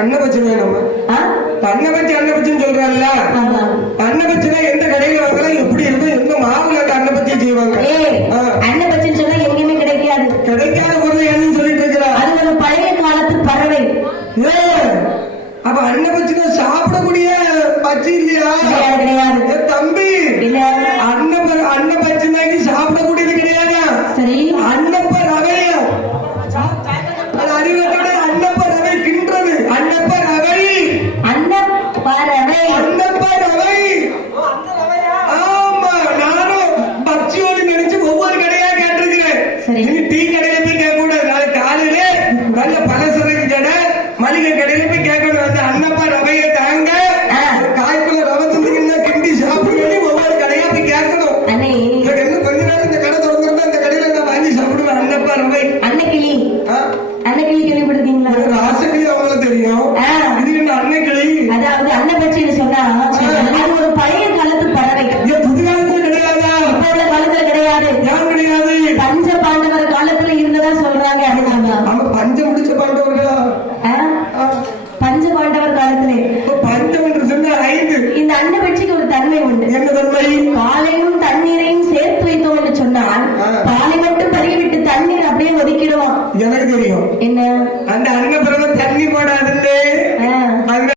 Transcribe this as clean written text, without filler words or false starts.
அன்னபட்சம் வேணும். அன்னபட்சம் சொல்றாங்கல்ல, அன்னபட்சம் எந்த கடையில வாங்கலாம், எப்படி இருக்கும், எந்த மாவுல அன்னபட்சம் செய்வாங்க? அன்னபட்சம் சொன்னா எங்கேயுமே கிடைக்காது. கிடைக்காத பொருள் என்னன்னு சொல்லிட்டு இருக்கிறா. அது ஒரு பழைய காலத்து பறவை. அப்ப அன்னபட்சம் சாப்பிடக்கூடிய பச்சை இல்லையா? கிடையாது தம்பி. அன்னபட்சம் சாப்பிடக்கூடியது கிடையாது. சரி, அன்னப்ப ரவையும் அறிவுரை அன்னப்ப ரவை கின்றது. அன்னப்ப ரவை ஆமா, நானும் பச்சையோடு நினைச்சு ஒவ்வொரு கடையா கேட்டிருக்கிறேன். டீ கடையில போய் கேட்க கூடாது, நாளைக்கு காலையில நல்ல பலசரக்கு கடை மளிகை கடையில போய் கேட்கணும். அந்த அன்னப்பா ரவையை தாங்க, காய்க்குள்ள ரவை தந்தீங்கன்னா கிண்டி சாப்பிடுவேன், ஒவ்வொரு கடையா போய் கேட்கணும். என்ன கொஞ்ச நேரம் இந்த கடை திறந்துருந்தா அந்த கடையில நான் வாங்கி சாப்பிடுவேன். அன்னப்பா ரவை. அன்னைக்கிளி கேள்விப்படுத்தீங்களா? ராசக்கிளி அவங்களுக்கு தெரியும், இது என்ன அன்னைக்கிளி? அதாவது அன்னபட்சின்னு சொன்னா அது ஒரு பழைய காலத்து பறவை. புது காலத்துல கிடையாதா? இப்ப உள்ள காலத்துல கிடையாது. ஏன் கிடையாது? பஞ்ச பாண்டவர் காலத்துல இருந்ததா சொல்றாங்க. அவங்க பஞ்சம் முடிச்ச பாண்டவர்களா?